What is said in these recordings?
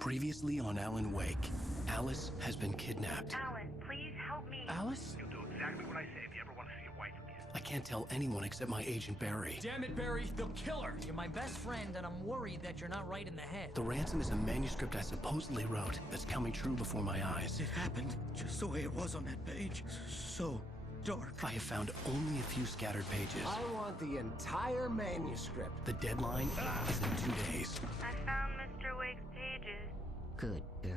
Previously on Alan Wake, Alice has been kidnapped. Alan, please help me. Alice? You'll do exactly what I say if you ever want to see your wife again. I can't tell anyone except my agent Barry. Damn it, Barry, they'll kill her! You're my best friend, and I'm worried that you're not right in the head. The ransom is a manuscript I supposedly wrote that's coming true before my eyes. It happened just the way it was on that page. So dark. I have found only a few scattered pages. I want the entire manuscript. The deadline is in 2 days. I found Mr. Wake's pages. Good girl.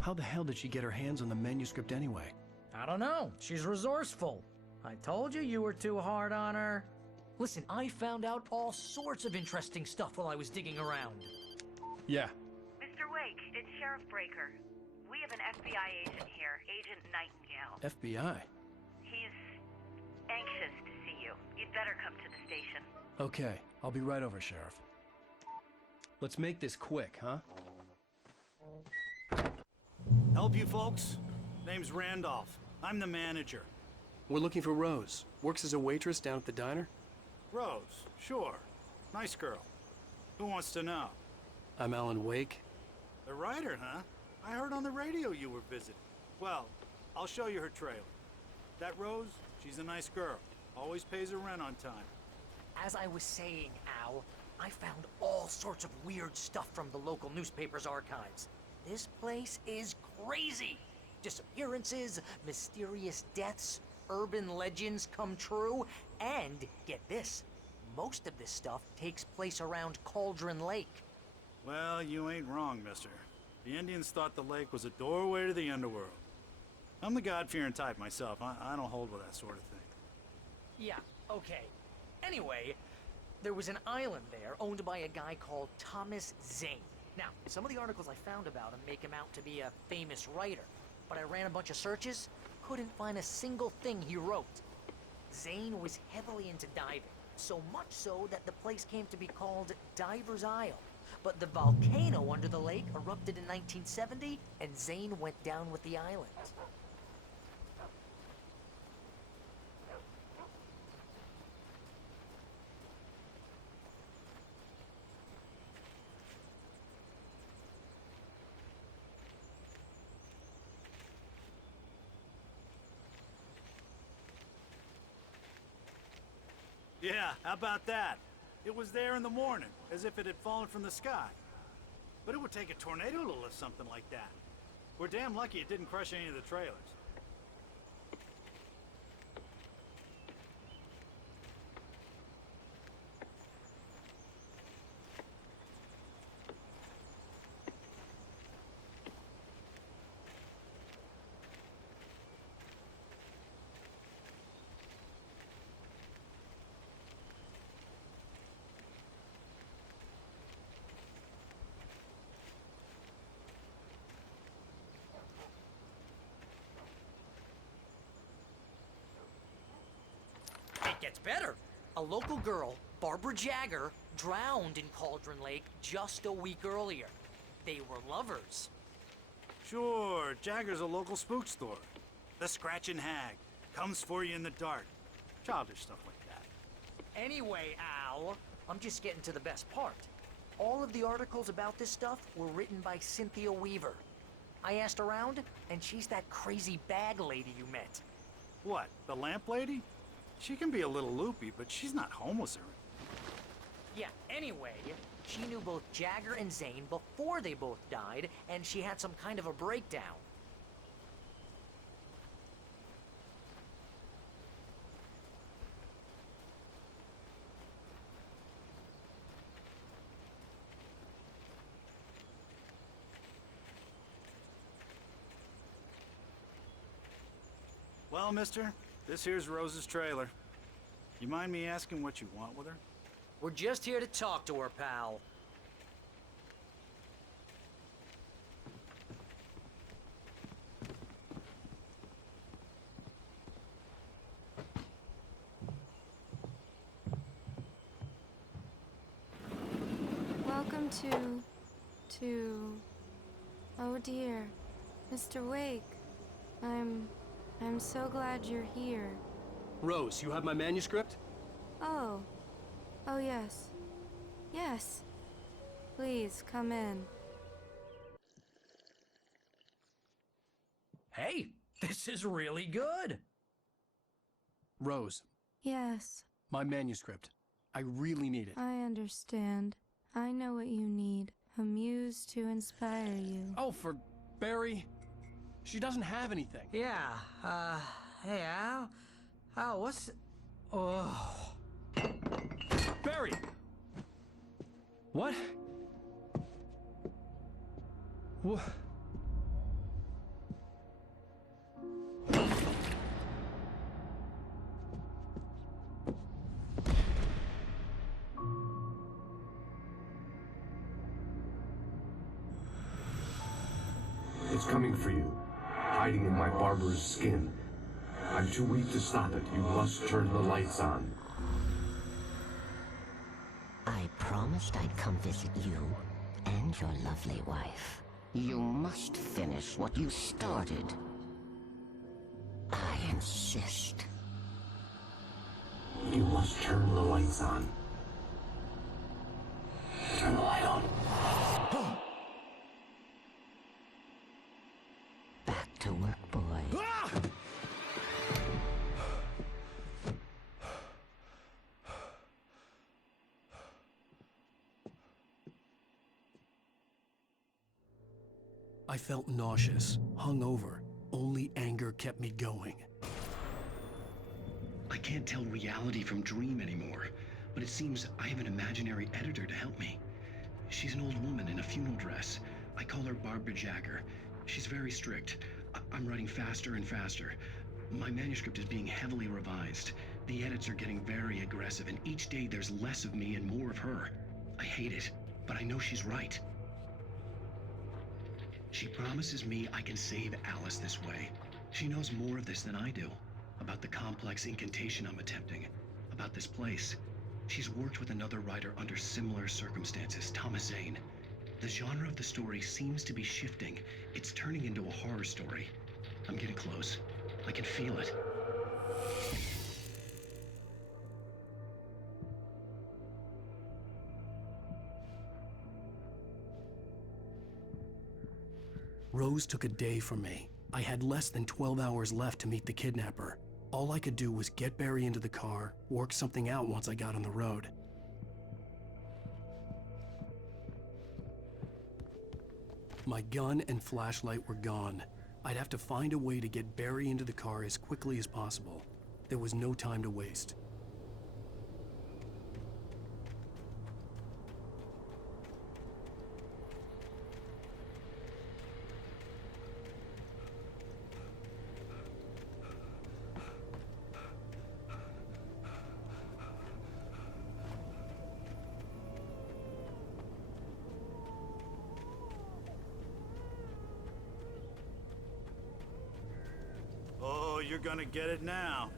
How the hell did she get her hands on the manuscript anyway? I don't know. She's resourceful. I told you you were too hard on her. Listen, I found out all sorts of interesting stuff while I was digging around. Yeah. Mr. Wake, it's Sheriff Breaker. We have an FBI agent here, Agent Nightingale. FBI? He's anxious to see you. You'd better come to the station. Okay, I'll be right over, Sheriff. Let's make this quick, huh? Help you folks? Name's Randolph. I'm the manager. We're looking for Rose. Works as a waitress down at the diner. Rose, sure. Nice girl. Who wants to know? I'm Alan Wake. The writer, huh? I heard on the radio you were visiting. Well, I'll show you her trailer. That Rose, she's a nice girl. Always pays her rent on time. As I was saying, Al, I found all sorts of weird stuff from the local newspaper's archives. This place is crazy. Disappearances, mysterious deaths, urban legends come true, and get this, most of this stuff takes place around Cauldron Lake. Well, you ain't wrong, mister. The Indians thought the lake was a doorway to the underworld. I'm the God-fearing type myself. I don't hold with that sort of thing. Yeah, okay. Anyway, there was an island there owned by a guy called Thomas Zane. Now, some of the articles I found about him make him out to be a famous writer, but I ran a bunch of searches, couldn't find a single thing he wrote. Zane was heavily into diving, so much so that the place came to be called Diver's Isle. But the volcano under the lake erupted in 1970, and Zane went down with the island. Yeah, how about that? It was there in the morning, as if it had fallen from the sky. But it would take a tornado to lift something like that. We're damn lucky it didn't crush any of the trailers. It gets better. A local girl, Barbara Jagger, drowned in Cauldron Lake just a week earlier. They were lovers. Sure, Jagger's a local spook store. The Scratching Hag. Comes for you in the dark. Childish stuff like that. Anyway, Al, I'm just getting to the best part. All of the articles about this stuff were written by Cynthia Weaver. I asked around, and she's that crazy bag lady you met. What, the lamp lady? She can be a little loopy, but she's not homeless or anything. Yeah, anyway, she knew both Jagger and Zane before they both died, and she had some kind of a breakdown. Well, mister, this here's Rose's trailer. You mind me asking what you want with her? We're just here to talk to her, pal. Welcome to... Oh dear, Mr. Wake. I'm so glad you're here. Rose, you have my manuscript? Oh. Oh yes. Yes. Please, come in. Hey, this is really good. Rose, Yes, my manuscript. I really need it. I understand. I know what you need. A muse to inspire you. Oh, for Barry. She doesn't have anything. Yeah, hey, Al, what's... Oh... Barry! What? What? It's coming for you, hiding in my barber's skin. I'm too weak to stop it. You must turn the lights on. I promised I'd come visit you and your lovely wife. You must finish what you started. I insist. You must turn the lights on. Turn the light on. Back to work, boy. I felt nauseous, hungover. Only anger kept me going. I can't tell reality from dream anymore, but it seems I have an imaginary editor to help me. She's an old woman in a funeral dress. I call her Barbara Jagger. She's very strict. I'm writing faster and faster. My manuscript is being heavily revised. The edits are getting very aggressive, and each day there's less of me and more of her. I hate it, but I know she's right. She promises me I can save Alice this way. She knows more of this than I do. About the complex incantation I'm attempting. About this place. She's worked with another writer under similar circumstances, Thomas Zane. The genre of the story seems to be shifting. It's turning into a horror story. I'm getting close. I can feel it. Rose took a day from me. I had less than 12 hours left to meet the kidnapper. All I could do was get Barry into the car, work something out once I got on the road. My gun and flashlight were gone. I'd have to find a way to get Barry into the car as quickly as possible. There was no time to waste. Oh, you're gonna get it now.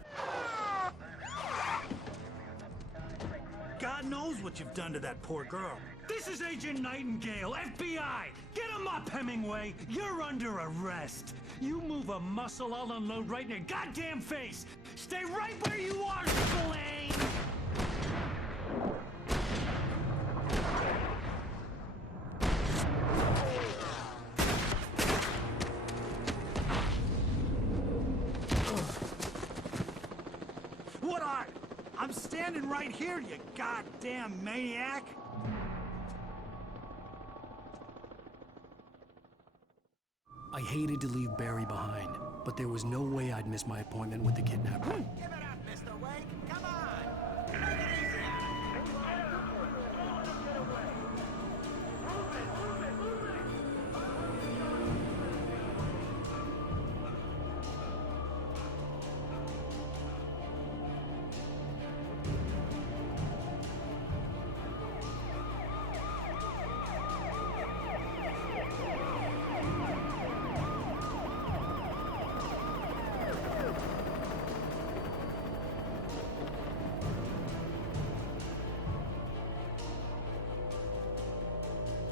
God knows what you've done to that poor girl. This is Agent Nightingale, FBI! Get him up, Hemingway! You're under arrest! You move a muscle, I'll unload right in your goddamn face! Stay right where you are, Spillane! What are? I'm standing right here, you goddamn maniac! I hated to leave Barry behind, but there was no way I'd miss my appointment with the kidnapper. Give it up, Mr. Wake. Come on. Take it easy.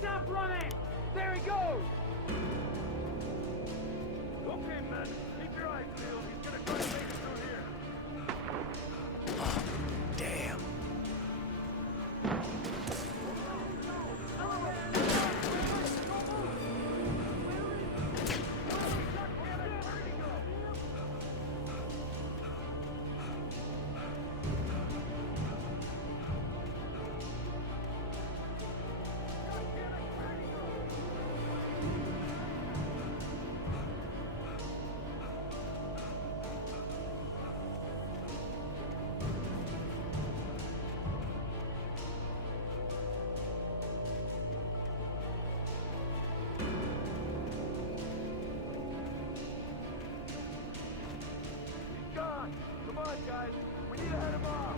Stop running! There he goes! Okay, man. Keep your eyes peeled. He's gonna try to make it through here. Damn. on, guys. We need to head him off.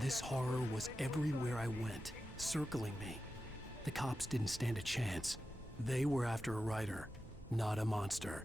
This horror was everywhere I went, circling me. The cops didn't stand a chance. They were after a writer, not a monster.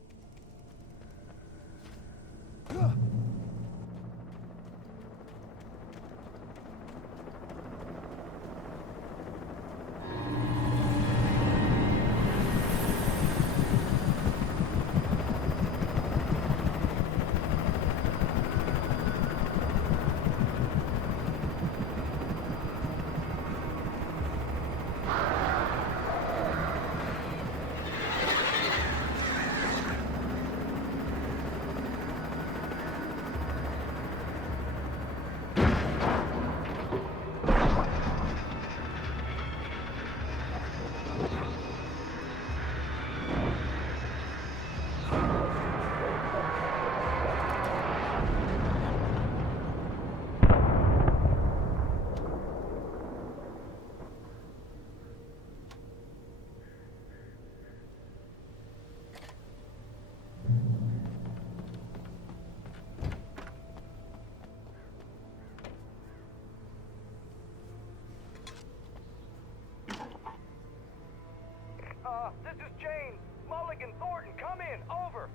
This is James. Mulligan, Thornton, come in. Over.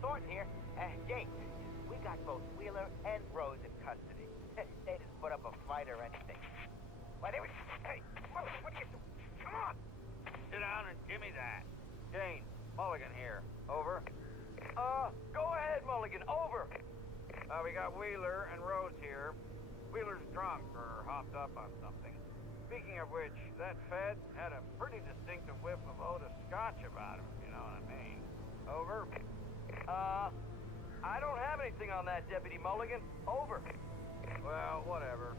Thornton here. Jake, we got both Wheeler and Rose in custody. They didn't put up a fight or anything. Why, they were... Hey, what are you doing? Come on. Sit down and give me that. Jane, Mulligan here. Over. Go ahead, Mulligan. Over. We got Wheeler and Rose here. Wheeler's drunk or hopped up on something. Speaking of which, that Fed had a pretty distinctive whiff of Otis Scotch about him, if you know what I mean. Over. I don't have anything on that, Deputy Mulligan. Over. Well, whatever.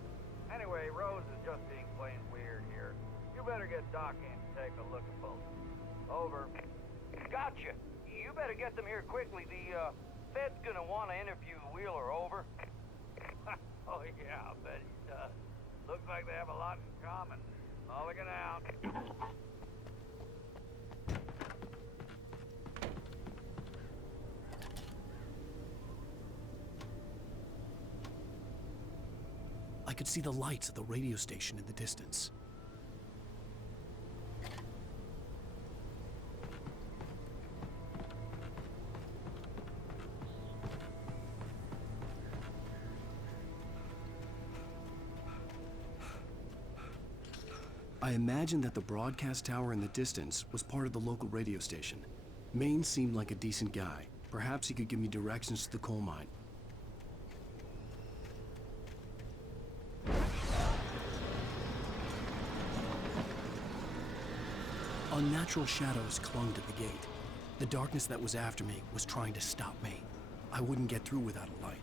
Anyway, Rose is just being plain weird here. You better get Doc in to take a look at both. Over. Gotcha. You better get them here quickly. The, Fed's gonna want to interview Wheeler. Over. Oh, yeah, I'll bet he does. Looks like they have a lot in common. Mulligan out. I could see the lights of the radio station in the distance. I imagined that the broadcast tower in the distance was part of the local radio station. Maine seemed like a decent guy. Perhaps he could give me directions to the coal mine. Unnatural shadows clung to the gate. The darkness that was after me was trying to stop me. I wouldn't get through without a light.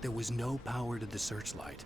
There was no power to the searchlight.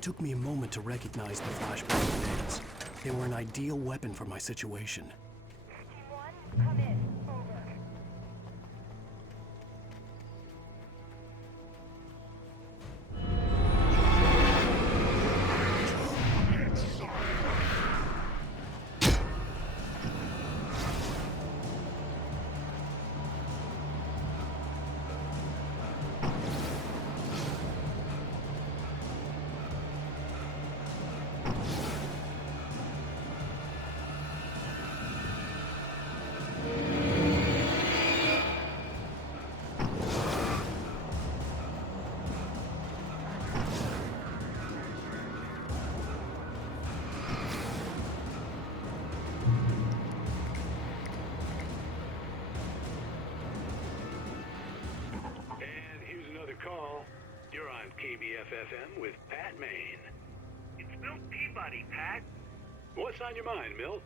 It took me a moment to recognize the flashbang grenades. They were an ideal weapon for my situation. Team 1, come in. Over. Call. You're on KBF-FM with Pat Maine. It's Milt Peabody, Pat. What's on your mind, Milt?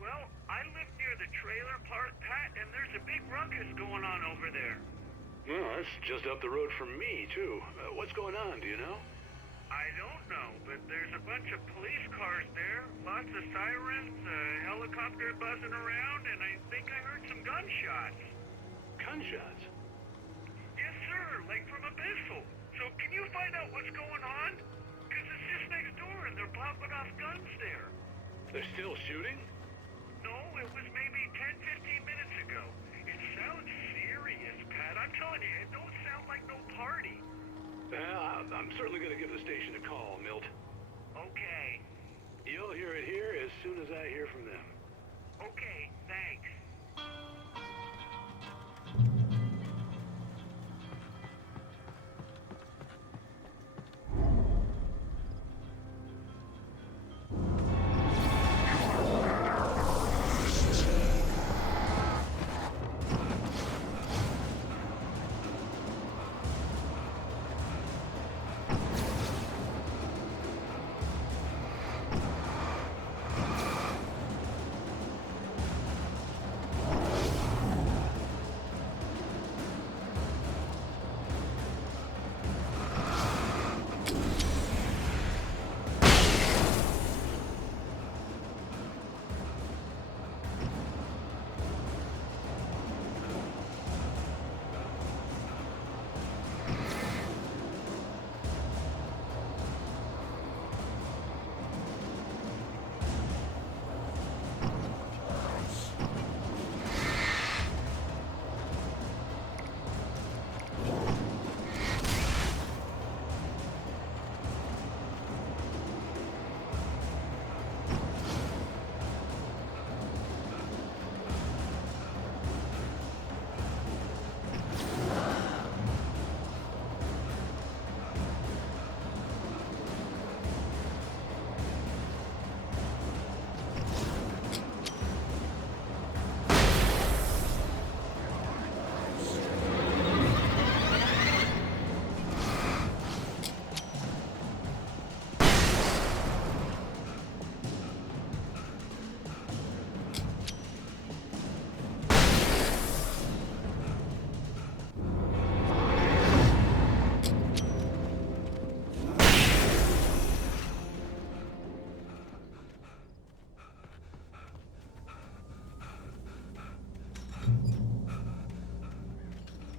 Well, I live near the trailer park, Pat, and there's a big ruckus going on over there. Well, that's just up the road from me, too. What's going on, do you know? I don't know, but there's a bunch of police cars there, lots of sirens, a helicopter buzzing around, and I think I heard some gunshots. Gunshots? Yes, sir, like from a pistol. So can you find out what's going on? Because it's just next door and they're popping off guns there. They're still shooting? No, it was maybe 10, 15 minutes ago. It sounds serious, Pat. I'm telling you, it don't sound like no party. Well, I'm certainly going to give the station a call, Milt. Okay. You'll hear it here as soon as I hear from them. Okay, thanks.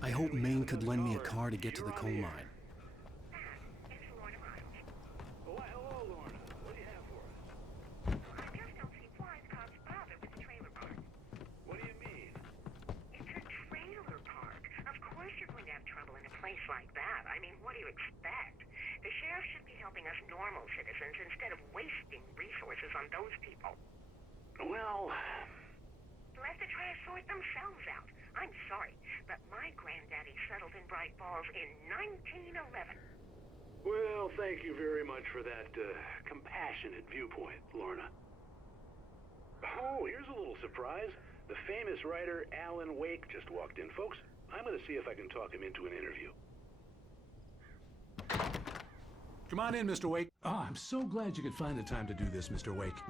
I hope Maine could lend me a car to get to the coal mine. Oh, hello, Lorna. What do you have for us? I just don't see why the cops bother with the trailer park. What do you mean? It's a trailer park. Of course you're going to have trouble in a place like that. I mean, what do you expect? The sheriff should be helping us normal citizens instead of wasting resources on those people. Well... Let the trash sort themselves out. I'm sorry, but my granddaddy settled in Bright Falls in 1911. Well, thank you very much for that compassionate viewpoint, Lorna. Oh, here's a little surprise. The famous writer Alan Wake just walked in. Folks, I'm going to see if I can talk him into an interview. Come on in, Mr. Wake. Oh, I'm so glad you could find the time to do this, Mr. Wake.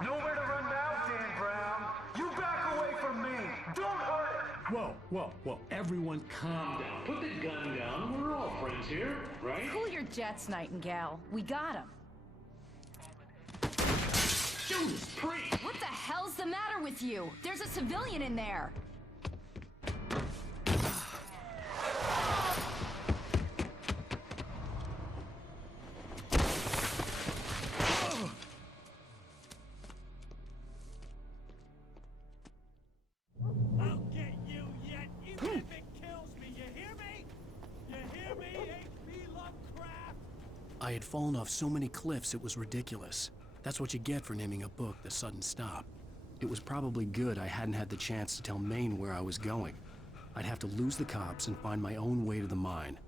Nowhere to run now, Dan Brown. You back away from me. Don't hurt it. Whoa. Whoa, everyone calm down. Put the gun down. We're all friends here, right? Cool your jets, Nightingale. We got him. Judas Priest! What the hell's the matter with you? There's a civilian in there. I'll get you yet, even if it kills me. You hear me? You hear me, H.P. Lovecraft? I had fallen off so many cliffs it was ridiculous. That's what you get for naming a book The Sudden Stop. It was probably good I hadn't had the chance to tell Maine where I was going. I'd have to lose the cops and find my own way to the mine.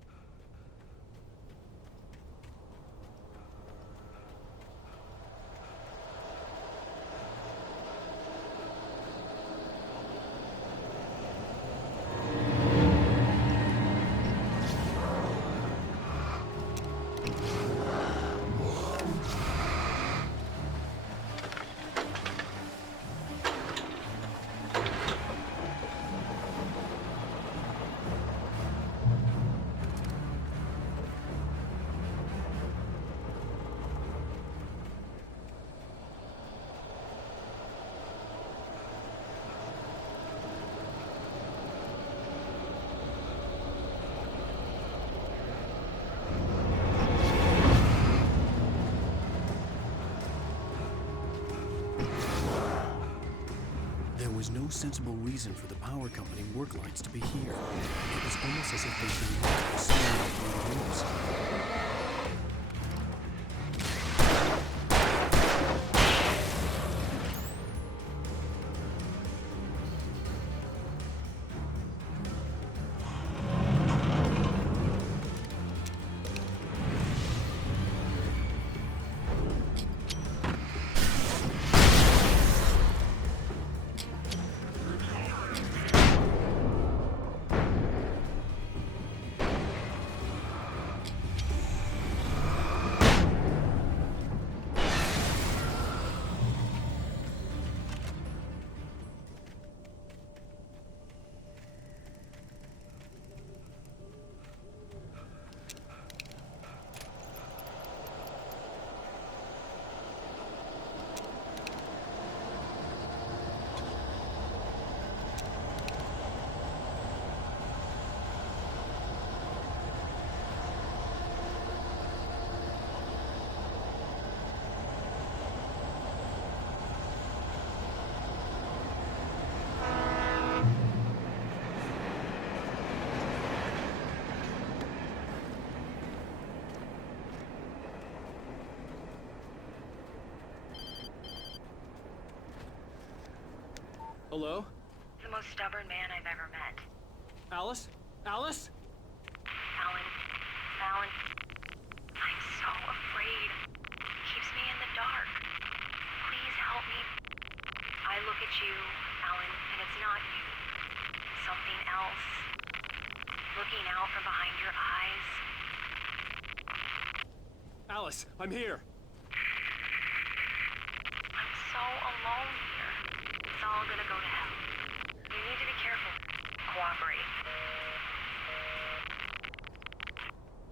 There was no sensible reason for the power company work lights to be here. It was almost as if they'd been left standing for years. Hello? The most stubborn man I've ever met. Alice? Alice? Alan, I'm so afraid. He keeps me in the dark. Please help me. I look at you, Alan, and it's not you. Something else. Looking out from behind your eyes. Alice, I'm here. I'm so alone here. It's all gonna go to hell. You need to be careful. Cooperate.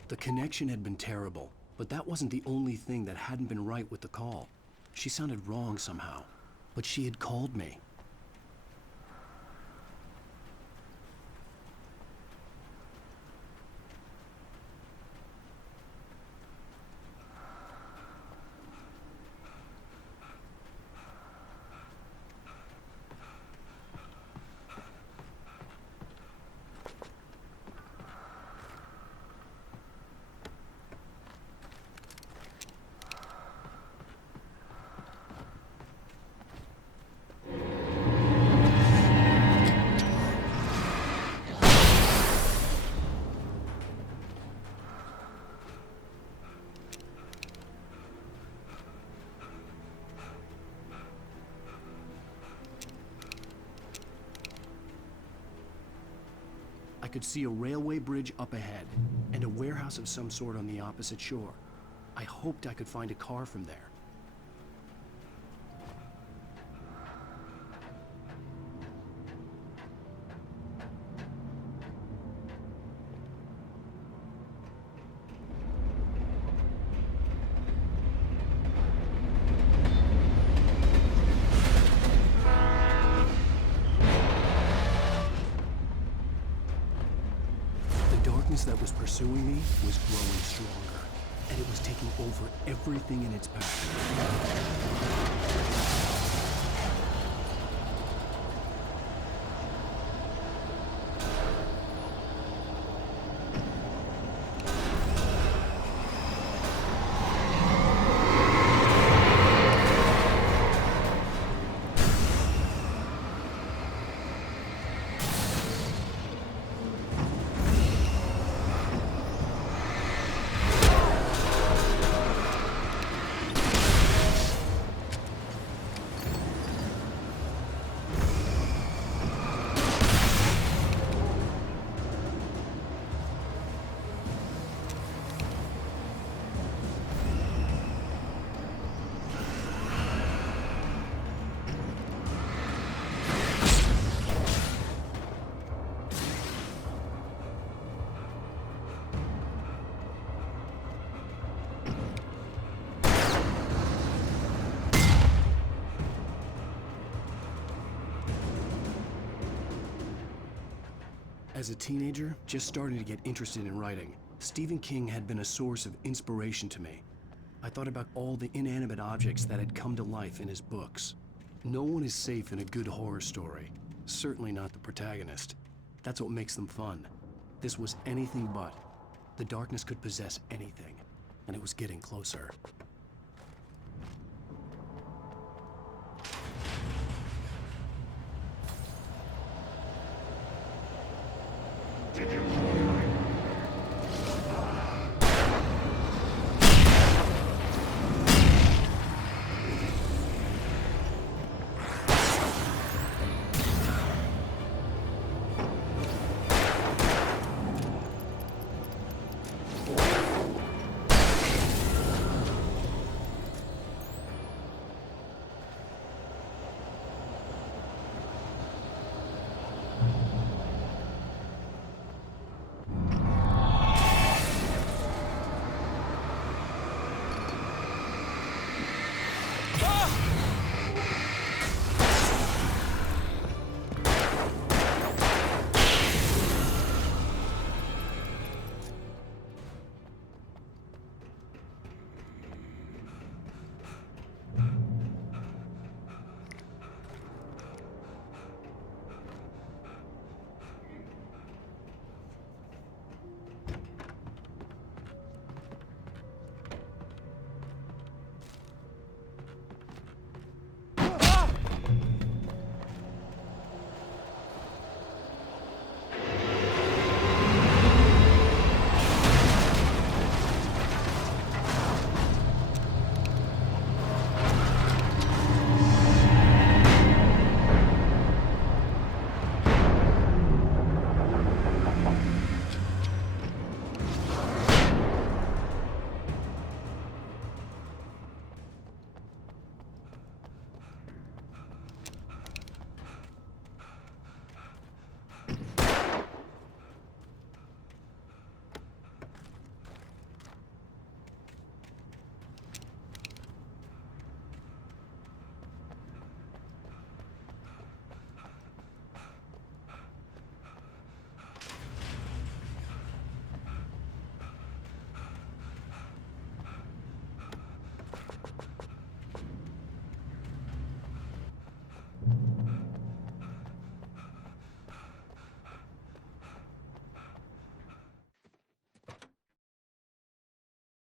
The connection had been terrible, but that wasn't the only thing that hadn't been right with the call. She sounded wrong somehow, but she had called me. I could see a railway bridge up ahead, and a warehouse of some sort on the opposite shore. I hoped I could find a car from there. darkness that was pursuing me was growing stronger, and it was taking over everything in its path. As a teenager, just starting to get interested in writing, Stephen King had been a source of inspiration to me. I thought about all the inanimate objects that had come to life in his books. No one is safe in a good horror story. Certainly not the protagonist. That's what makes them fun. This was anything but. The darkness could possess anything, and it was getting closer. Did you